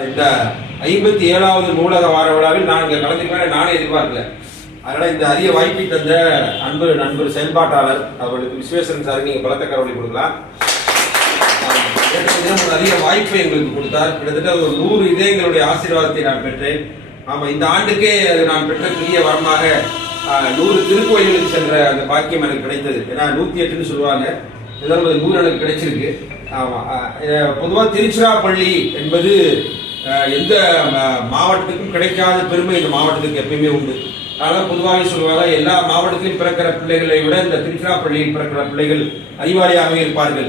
இந்த 57வது நூலக வார விழாவில் நான் இங்கே கலந்துக்கிறேன். நானே எதிர்பார்க்கல. அதனால இந்த அரிய வாய்ப்பை தந்த நண்பர் செயல்பாட்டாளர் அவர்களுக்கு விஸ்வேஸ்வரன் சார் நீங்க பலத்த கரவழி கொடுக்கலாம். ஒரு அரிய வாய்ப்பை எங்களுக்கு கொடுத்தார். கிட்டத்தட்ட ஒரு 100 இதயங்களுடைய ஆசீர்வாதத்தை நான் பெற்றேன். ஆமா, இந்த ஆண்டுக்கே நான் பெற்ற பெரிய வரமாக 100 திருக்கோயில்களுக்கு சென்ற அந்த பாக்கியம் எனக்கு கிடைத்தது. ஏன்னா 108ன்னு சொல்லுவாங்க, இதெல்லாம் 100 எனக்கு கிடைச்சிருக்கு. ஆமா, பொதுவாக திருச்சிராப்பள்ளி என்பது எந்த மாவட்டத்துக்கும் கிடைக்காத பெருமை இந்த மாவட்டத்துக்கு எப்பயுமே உண்டு. அதனால பொதுவாக சொல்லுவாங்க, எல்லா மாவட்டத்திலும் பிறக்கிற பிள்ளைகளை விட இந்த திருச்சிராப்பள்ளியில் பிறக்கிற பிள்ளைகள் அறிவாளியாகவே இருப்பார்கள்.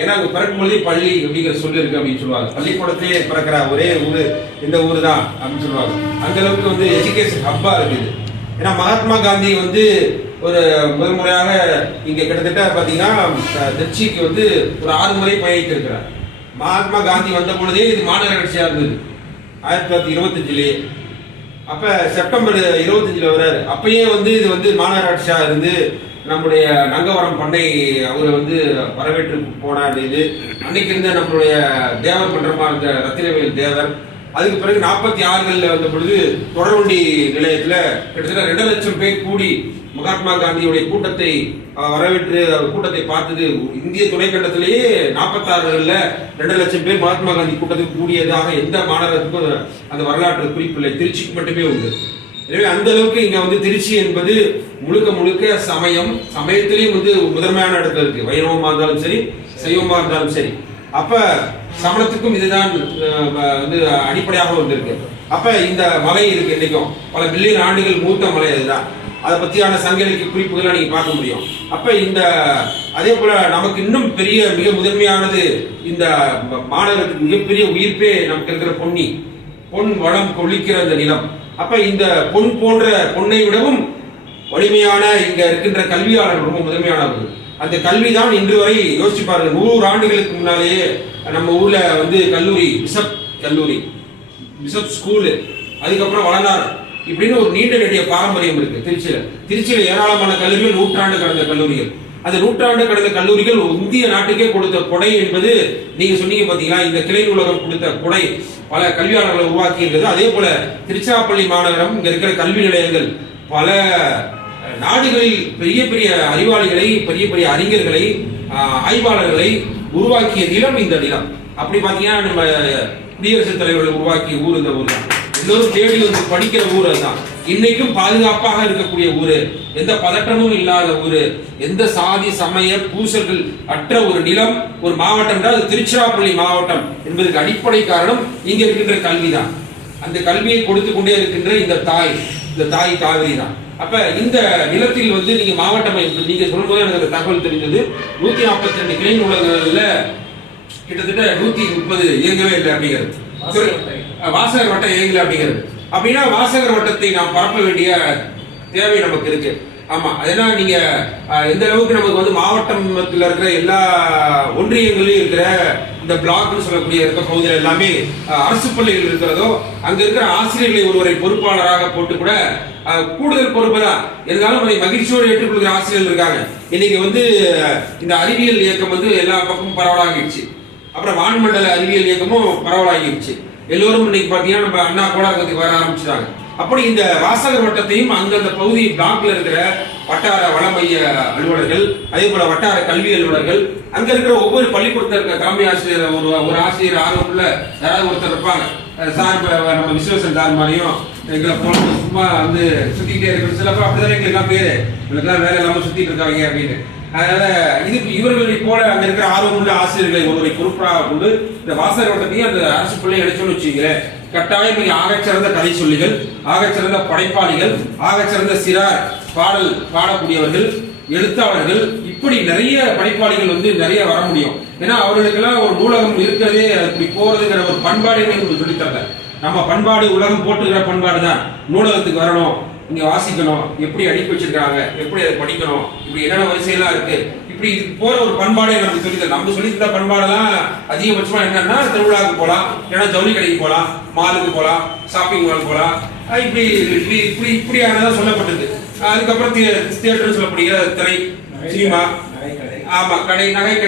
ஏன்னா அங்க பிறக்கும் பொழுதே பள்ளி அப்படிங்கிற சொல்லு இருக்கு அப்படின்னு சொல்லுவாங்க. பள்ளிக்கூடத்திலே பிறக்கிற ஒரே ஊரு இந்த ஊரு தான் அப்படின்னு சொல்லுவாங்க. அந்த அளவுக்கு எஜுகேஷன் ஹப்பா இருக்குது. ஏன்னா மகாத்மா காந்தி ஒரு முதல் முறையாக இங்க கிட்டத்தட்ட பாத்தீங்கன்னா திருச்சிக்கு ஒரு 6 முறை பயணித்திருக்கிறார். மகாத்மா காந்தி வந்த பொழுதே இது மாநகராட்சியா இருந்தது 1925லயே. அப்ப செப்டம்பர் 25ல வர்றாரு. அப்பயே இது மாநகராட்சியா இருந்து நம்முடைய நங்கவரம் பண்ணை அவரை வரவேற்று போனார். இது அன்னைக்கு இருந்த நம்மளுடைய தேவர் மன்றமா இருந்த ரத்தினவேல் தேவர். அதுக்கு பிறகு 46களில் வந்த பொழுது தொடர்வண்டி நிலையத்துல கிட்டத்தட்ட 2 லட்சம் பேர் கூடி மகாத்மா காந்தியுடைய கூட்டத்தை வரவேற்று கூட்டத்தை பார்த்தது. இந்திய துணைக்கண்டத்திலேயே 46களில் 2 லட்சம் பேர் மகாத்மா காந்தி கூட்டத்துக்கு கூடியதாக எந்த மாநகரத்துக்கும் அந்த வரலாற்று குறிப்பில்லை. திருச்சிக்கு மட்டுமே உண்டு. எனவே அந்த அளவுக்கு இங்க திருச்சி என்பது முழுக்க முழுக்க சமயத்திலையும் முதன்மையான இடத்துல இருக்கு. வைணவமா இருந்தாலும் சரி, சைவமா இருந்தாலும் சரி. அப்ப சமணத்துக்கும் இதுதான் அடிப்படையாக வந்திருக்கு. அப்ப இந்த மலை இருக்கு, இன்னைக்கும் பல மில்லியன் ஆண்டுகள் மூத்த மலை. அதுதான் அதை பத்தியான சங்க இலக்கிய குறிப்புகளை நீங்க பார்க்க முடியும். அப்ப அதே போல நமக்கு இன்னும் மிக முதன்மையானது இந்த மாநகரத்துக்கு மிகப்பெரிய உயிர்ப்பே நமக்கு இருக்கிற பொன் வளம் கொளிக்கிற இந்த நிலம். அப்ப இந்த பொன் போன்ற பொன்னை விடவும் வலிமையான இங்க இருக்கின்ற கல்வியாளர் ரொம்ப முதன்மையானவர்கள். அந்த கல்விதான் இன்று வரை யோசிச்சு பாருங்க. 100 ஆண்டுகளுக்கு முன்னாலேயே நம்ம ஊர்ல கல்லூரி, பிஷப் கல்லூரி, பிஷப் ஸ்கூலு, அதுக்கப்புறம் வளனார், இப்படின்னு ஒரு நீண்ட நெடிய பாரம்பரியம் இருக்கு திருச்சியில ஏராளமான கல்லூரிகள், நூற்றாண்டு கடந்த கல்லூரிகள். அந்த நூற்றாண்டு கடந்த கல்லூரிகள் இந்திய நாட்டுக்கே கொடுத்த கொடை என்பது நீங்க சொன்னீங்க பாத்தீங்களா. இந்த கிளை நூலகம் கொடுத்த கொடை பல கல்வியாளர்களை உருவாக்கி இருந்தது. அதே போல திருச்சிராப்பள்ளி மாநகரம் இங்க இருக்கிற கல்வி நிலையங்கள் பல நாடுகளில் பெரிய பெரிய அறிவாளிகளை, பெரிய பெரிய அறிஞர்களை, ஆய்வாளர்களை உருவாக்கிய நிலம் இந்த நிலம். அப்படி பாத்தீங்கன்னா நம்ம குடியரசுத் தலைவர்களை உருவாக்கிய ஊர் இந்த ஊர் தான். எல்லோரும் தேடி படிக்கிற ஊர் அதுதான். இன்னைக்கும் பாதுகாப்பாக இருக்கக்கூடிய ஊரு, எந்த பதற்றமும் இல்லாத ஊரு, எந்த சாதி சமய பூசல்கள் அற்ற ஒரு நிலம், ஒரு மாவட்டம் தான் அது திருச்சிராப்பள்ளி மாவட்டம் என்பதற்கு அடிப்படை காரணம் இங்க இருக்கின்ற கல்விதான். அந்த கல்வியை கொடுத்து கொண்டே இருக்கின்ற இந்த தாய் காவிரி தான். அப்ப இந்த நிலத்தில் நீங்க மாவட்டம் நீங்க சொல்லும்போது எனக்கு தகவல் தெரிஞ்சது. 142 கிளை நூலகங்கள்ல கிட்டத்தட்ட 130 இயங்கவே இல்லை அப்படிங்கிறது. வாசகர் வட்டம் இயங்கல அப்படிங்கிறது. அப்படின்னா வாசகர் வட்டத்தை நாம் பரப்ப வேண்டிய தேவை நமக்கு இருக்கு. ஆமா, அதனால நீங்க எந்த அளவுக்கு நமக்கு மாவட்டத்தில் இருக்கிற எல்லா ஒன்றியங்களிலும் இருக்கிற இந்த பிளாக்னு சொல்லக்கூடிய இருக்க பகுதியில் எல்லாமே அரசு பள்ளிகள் இருக்கிறதோ, அங்க இருக்கிற ஆசிரியர்களை ஒருவரை பொறுப்பாளராக போட்டு கூட கூடுதல் பொறுப்பு தான் இருந்தாலும் அதை மகிழ்ச்சியோடு ஏற்றுக்கொள்கிற ஆசிரியர்கள் இருக்காங்க. இன்னைக்கு இந்த அறிவியல் இயக்கம் எல்லா பக்கமும் பரவலாகிடுச்சு. அப்புறம் வான்மண்டல அறிவியல் இயக்கமும் பரவலாகிடுச்சு. எல்லோரும் இன்னைக்கு பாத்தீங்கன்னா நம்ம அண்ணா கோலாகத்துக்கு வர ஆரம்பிச்சிட்டாங்க. அப்படி இந்த வாசகர் வட்டத்தையும் அந்தந்த பகுதி பிளாக்ல இருக்கிற வட்டார வளமைய அலுவலர்கள், அதே போல வட்டார கல்வி அலுவலர்கள், அங்க இருக்கிற ஒவ்வொரு பள்ளிக்கூடத்தில் இருக்கிற தலைமை ஆசிரியர், ஒரு ஆசிரியர் ஆர்வமுள்ள யாராவது ஒருத்தர் இருப்பாங்க. சார் நம்ம விஸ்வேஸ்வரன் சார் மாதிரியும் எங்களை போல சும்மா சுத்திக்கிட்டே இருக்கிற சில பேர் அப்படிதான் எங்களுக்கு பேரு, இவங்களுக்கெல்லாம் வேலை இல்லாம சுத்திட்டு இருக்காங்க அப்படின்னு. அதனால இவர்களை போல அங்க இருக்கிற ஆர்வமுள்ள ஆசிரியர்களை ஒருவரை பொறுப்பாக கொண்டு இந்த வாசகர் வட்டத்தையும் அந்த அரசு பிள்ளை அடிச்சோன்னு வச்சுக்கிறேன். கட்டாயம் ஆகச்சிறந்த கதை சொல்லிகள், ஆகச்சிறந்த படைப்பாளிகள், ஆகச்சிறந்த சிறார் பாடல் பாடக்கூடியவர்கள், எழுத்தாளர்கள், இப்படி நிறைய படைப்பாளிகள் நிறைய வர முடியும். ஏன்னா அவர்களுக்கெல்லாம் ஒரு நூலகம் இருக்கிறதே இப்படி போறதுங்கிற ஒரு பண்பாடு சொல்லித்தரல. நம்ம பண்பாடு உலகம் போட்டுக்கிற பண்பாடு தான். நூலகத்துக்கு வரணும், இங்க வாசிக்கணும், எப்படி அடுக்கி வச்சிருக்காங்க, எப்படி அதை படிக்கணும், இப்படி என்னென்ன வரிசையெல்லாம் இருக்கு, இப்படி இதுக்கு போற ஒரு பண்பாடே நமக்கு சொல்லித்தர. நம்ம சொல்லித்தர பண்பாடெல்லாம் அதிகபட்சமா என்னன்னா திருவிழாவுக்கு போகலாம், இல்லைன்னா ஜவுளி கடைக்கு போகலாம், மாலுக்கு போகலாம், ஷாப்பிங் மால் போகலாம், இப்படியானதான் சொல்லப்பட்டது. அதுக்கப்புறம் தியேட்டர் சொல்லப்படுகிற திரை, சினிமா, ஆமா, கடை, நகை